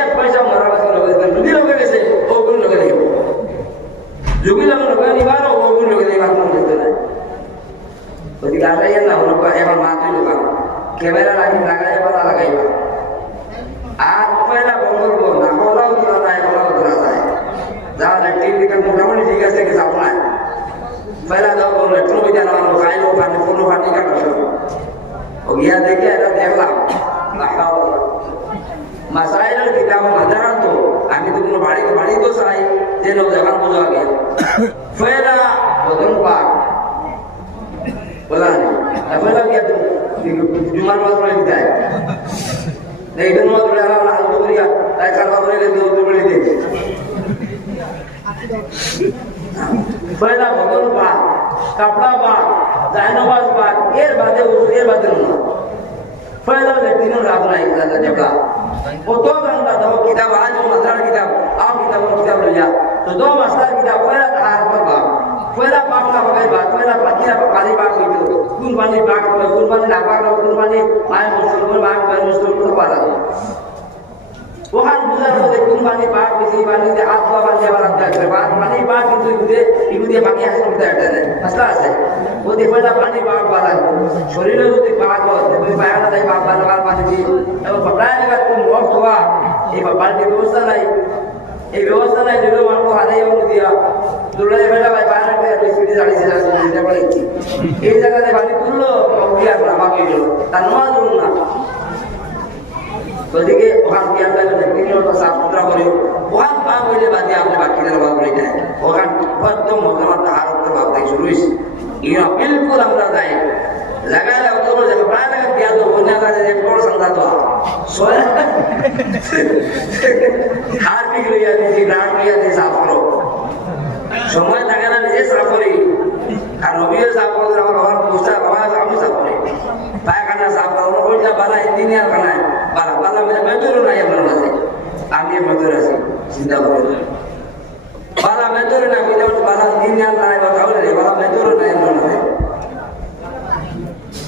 এক পয়সা মরা বাসা লগে যদি লগে গেছে ও গুণ লগে দিব যদি লগে নিবার ও গুণ লগে দিবার কোনো যেতে নাই ওদিকে আসাই না হলো এবার মা তুই লোকা ক্যামেরা লাগাই পাতা লাগাইবা আর পয়লা বলবো না বলাও ধরা যায় বলাও ধরা যায় যা টিভি দিকে মোটামুটি ঠিক আছে কি যাবো না পয়লা দাও বললো একটু বিধান আমার খাইলো পানি কোনো পানি কাটা সব ও গিয়া দেখে এটা দেখলাম মাসাইলের কিতাব মাদারান তো আমি তো কোনো বাড়ি তো চাই যে লোক দেখান বোঝা আগে পয়লা বদন পাক বলা নেই পয়লা গিয়া তো জুমার মাস পড়ে দিতে হয় এইটা মত বলে আমরা আলু করিয়া তাই কারবা করে দৌড় বলে দিই পয়লা বদন পাক কাপড়া পাক জায়নবাজ পাক এর বাদে না পয়লা ব্যক্তির রাত নাই দেখা কত গান্ডা দাও কিতাব আজ মাদ্রার কিতাব আও কিতাব লইয়া তো দো মাস্টার কিতাব পয়লা তাহার করবা পয়লা পাক না হবে বা পয়লা পাকিরা পানি পাক হইতো কোন পানি পাক হবে কোন পানি না পাক হবে কোন পানি মায় মুসলমান পাক বা মুসলমান করে পারা ওখান বুঝার মধ্যে কোন পানি পাক বেশি পানিতে হাত ধোয়া পানি আবার রাখতে আসবে পানি পাক কিন্তু এগুলো পানি আসতে করতে আসতে আছে ওদের পয়লা পানি পাক বাড়ায় শরীরে যদি পাক হয় তুমি পায়খানা দেয় পাক বাড়াবার পানি দিয়ে এবং প্রায় জায়গায় কোন মত হওয়া এই বাড়িতে ব্যবস্থা নাই এই ব্যবস্থা নাই যদি মানুষ হারাই দিয়া তুলে ফেলা ভাই পায়খানা স্পিডে দাঁড়িয়েছে এই জায়গাতে পানি তুললো দিয়া আমাকে গেল তার নয় ধরুন না ওদিকে ওখান কি আমরা তিনটা সাফ সুতরা করি ওখান পা হইলে বাদে আপনি বাকিদের অভাব রয়ে যায় ওখান একদম মজা তাহার ভাব থেকে শুরু হয়েছে ইয়া বিলকুল আমরা যাই লাগালে অত জায়গা প্রায় জায়গা দিয়া তো বন্যা কাজে যে বড় সংখ্যা তো হার পিক লইয়া দিয়েছি গ্রাম লইয়া দিয়ে সাফ করো সময় থাকে না নিজে সাফ করি আর নবীও সাফ করতে আমার বাবার পোস্টার বাবা আমি সাফ করি পায়খানা সাফ করো ওইটা বালা ইঞ্জিনিয়ার খানায় বালা মেজুরও নাই আপনার কাছে আমি মেজুর আছি চিন্তা করি বালা মেজুর না বালা ইঞ্জিনিয়ার নাই বা কাউরে বালা মেজুরও নাই আপনার কাছে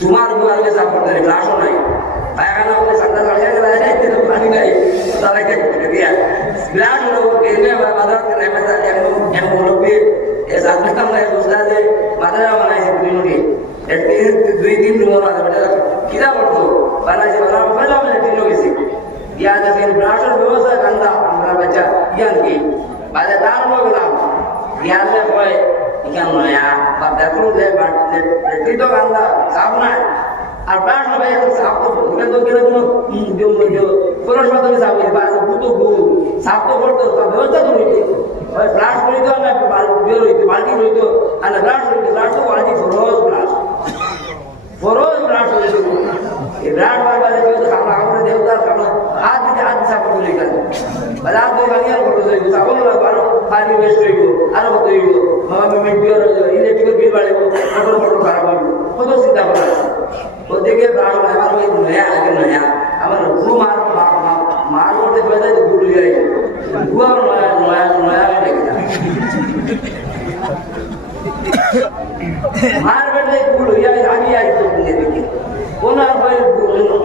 তোমার গুয়ারকে সাফ করতে গ্লাসও নাই পায়খানা বলে সান্দা কাটিয়ে গেলে পানি নাই তাদেরকে দিয়া গ্লাস হলো এনে বাজার নেমে যায় এমন লোকে এ সাথে আমরা বুঝলা যে মাদ্রাসা বানাইছে দুই দিন রুম আছে কিরা করতো বানাইছে পয়লা মানে দিন গেছে ইয়া দেখেন গ্লাসের ব্যবস্থা কান্দা আমরা বাচ্চা ইয়ান কি বাজে দাম গেলাম ইয়ালে হয় ইকান নয়া বা দেখুন যে তো কান্দা সাপ নাই আর ব্রাশ হবে সাপ তো ওখানে তো গেলে কোনো পরস্পর সাপ বা গুতো গু সাপ তো করতো ব্যবস্থা তো হইতো ওই ব্রাশ করিতো না বের হইতো বালতি হইতো আর ব্রাশ হইতো ব্রাশ তো বালতি ফরজ ব্রাশ হইতো এই ব্রাশ বারবার কেউ সামনে আমরা দেবতার সামনে হাত দিতে সাপ করে গেল বাজার তো গাড়িয়ার করতে হইতো সাবল বারো পানি বেস্ট হইব আরো কত হইব ইলেকট্রিকের বিল বাড়িব মোটর খারাপ হইব কত চিন্তা করা ওদিকে ব্রাশ আমার ওই নয়া আগে নয়া আমার গুরু মার করতে পেয়ে গুরু যাই গুয়া নয়া মার বেটে গুরু আমি আইতো দেখি কোন আর ভাই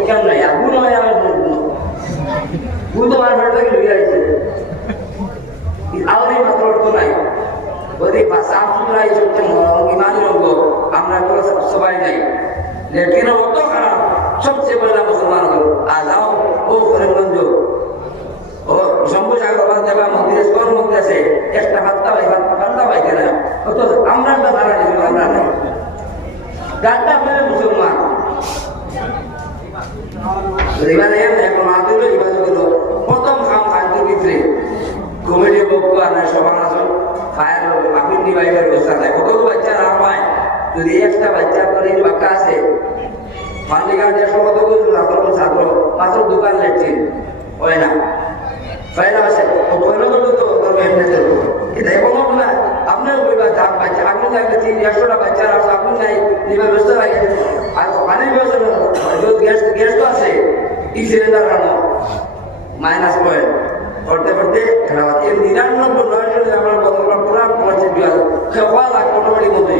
কেন নয়া গুরু নয়া গুরু তো মার বেটে লইয়া আইছে আওয়ারই মাত্র তো নাই ওদের সাফ সুতরা এই সবচেয়ে ইমানি রঙ্গ আমরা সবাই যাই লেকিন অত খারাপ সবচেয়ে পয়লা মুসলমান হল আর যাও ও করিমগঞ্জ ও শম্ভু সাগর দেবা মন্দিরে স্কর মন্দির আছে একটা পাত্তা পাই কেন অত আমরা একটা ধারা নিল আমরা নাই গাড্ডা ফেলে মুসলমান এখন আদুল প্রথম খাম খাদ্যের ভিতরে কমিটি পক্ষ আর সবার আসল ফায়ার আগুন নিবাইবার ব্যবস্থা নাই কত বাচ্চা না পায় যদি একটা বাচ্চা করে বাচ্চা আছে মালিকার দেড়শো কত ছাত্র মাত্র দোকান লেটছেন হয় না ফায়দা আছে তো এটা কোনো না আপনার বাচ্চা আপনি থাকলে 100টা বাচ্চার আসলে আপনি নাই নিবার ব্যবস্থা লাগে আর পানির ব্যবস্থা গ্যাস তো আছে ই সিলিন্ডার কারণ মাইনাস পয়েন্ট করতে করতে 99 আমার বদলটা পুরা পৌঁছে দিয়ে খেওয়া লাগতো মোটামুটি মতো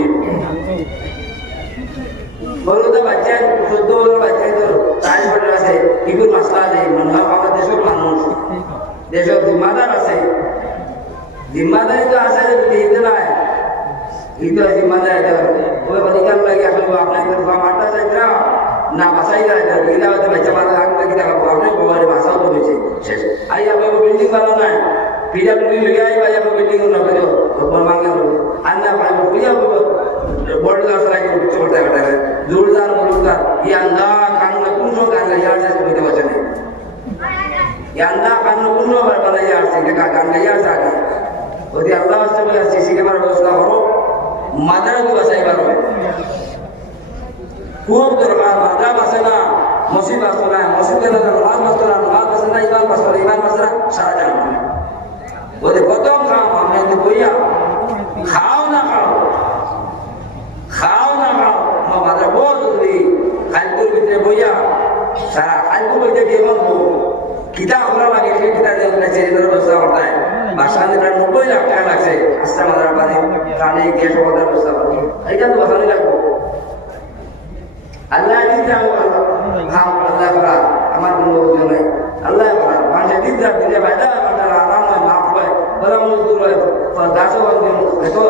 বলতো বাচ্চা 14 বছর বাচ্চা তো 40 বছর আছে এগুলো মাসলা আছে আমাদের দেশের মানুষ যেসব জিম্মাদার আছে, জিম্মাদারি তো আছে দিতে নাই, কিন্তু জিম্মাদারি ওই অধিকার লাগে আসলে আপনাকে মারটা চাইতা না বাসাই যায় না, গিলা হয়তো বাচ্চা মারা লাগবে কিনা আপনি বলে বাসাও তো হয়েছে শেষ। আই আপনাকে বিল্ডিং বানানো নাই, পিডাব্লিউডি লইয়া আইবা আপনাকে বিল্ডিং না পেলো ভাঙা হবে আর না ভাই বুঝিয়া বড় গাছ লাগে চলতে কাটে জোরদার মুলুকার ইয়ান্দা কান্না কোন গান লাইয়া আছে বুঝতে পারছেন না, ইয়ান্দা কান্না কোন লাইয়া আছে গান লাইয়া আছে আগে যদি আল্লাহ আসতে বলে সিসি ক্যামেরার ব্যবস্থা করো, মাদ্রাসা বাসাই পারো খুব দরকার। মাদ্রাসা বাসে না, মসজিদ বাসতো না, মসজিদে নামাজ বাসতো না, নামাজ বাসে না, ইমান বাসতো না, ইমান বাসে না, সারা জানো বলে প্রথম খাও আপনি বইয়া খাও না খাও, খাও না খাও মাদ্রাসা বহুত জরুরি। খালকুর ভিতরে বইয়া সারা খালকু বইতে গিয়ে বলবো কিতাব খোলা লাগে, সেই কিতাব লাগছে এদের ব্যবস্থা করতে হয়। বাসানে প্রায় 90 লাখ টাকা লাগছে আস্তা মাদ্রাসা পানি পানি গ্যাস ওদের ব্যবস্থা করে, এইটা তো বাসানি লাগবো। আল্লাহ দিতে খাও, আল্লাহ করা আমার কোনো অভিযোগ নেই, আল্লাহ করা মানুষের দিতে দিলে বাইদা আরাম হয়, মাফ হয়, বড় মজদুর হয়, গাছও হয়তো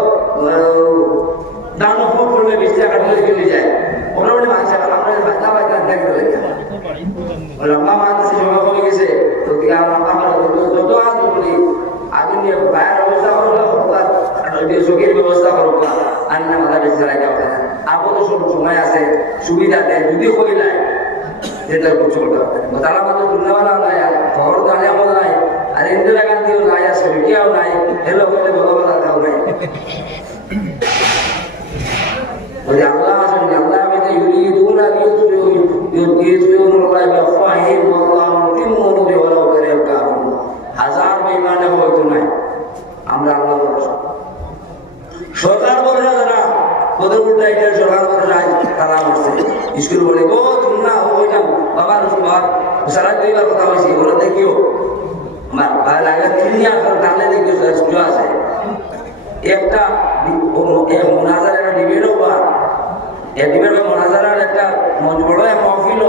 দানো ফুট করলে 20 টাকা ঢেলে চলে যায়, মোটামুটি মানুষ আমাদের বাইদা বাইদা দেখতে লাগে লম্বা মানুষ জমা হয়ে গেছে। তো যত আজ বলি আগে নিয়ে বাইরের অবস্থা করবো, চোখের ব্যবস্থা করবো, আর না মাথা বেশি চালাই যাওয়া যায়। আবো তো সব সময় আছে, সুবিধা দেয়, যদি কইলায় যেটা চলতে হবে তারা মাত্র দুর্নাওয়ালা নাই, আর খবর তো আলিয়া মতো নাই, আর ইন্দিরা গান্ধীও নাই, আর সরকিয়াও নাই, হেলো করলে ভগবান তাও নাই। বলে আল্লাহ আসেন, আল্লাহ আমাকে ইউরিদুনা হাজার বেঈমান হয়তো নাই, আমরা আল্লাহ ভরসা। সরকার বলে না যারা বদরপুরটা এটা সরকার ভরসা তারা করছে স্কুল বলে ও তুমি না ওই না বাবার সারা 2 বার কথা হয়েছে, ওরা দেখিও আমার ভালো লাগে 3 আসর টানলে দেখিও স্কুল আছে একটা মোনাজার একটা ডিবেটও বা ডিবেট বা মোনাজারের একটা বড় মহফিল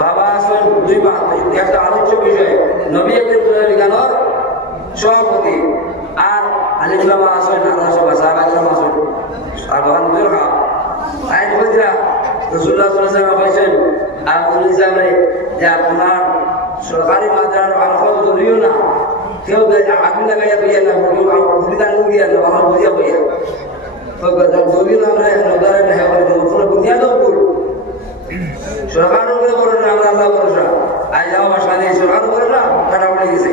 বাবা আসল 2 বার একটা আলোচ্য বিষয় নবী একদিন বিজ্ঞানের সভাপতি আর আলিমুল্লামা আসেন, আল্লাহ সব সাহাবাগণ আসেন, আর বাবা নিজের খাওয়া আইন বলছিলা রাসূলুল্লাহ সাল্লাল্লাহু আলাইহি ওয়াসাল্লাম বলেছেন আব্দুল ইসলামে যে আপনার সরকারি মাদ্রাসার আলফা ধরিও না, কেউ আগুন লাগাইয়া বইয়া না, ভূমিদান দিয়া না, আমার বুঝিয়া বইয়া ধরিও না, আমরা নদারে না বুনিয়াদও ভুল। সরকারের উপরে ভরসা, আমরা আল্লাহ ভরসা। আজ যাওয়া বাসা নেই, সরকার ভরসা কাটা পড়ে গেছে।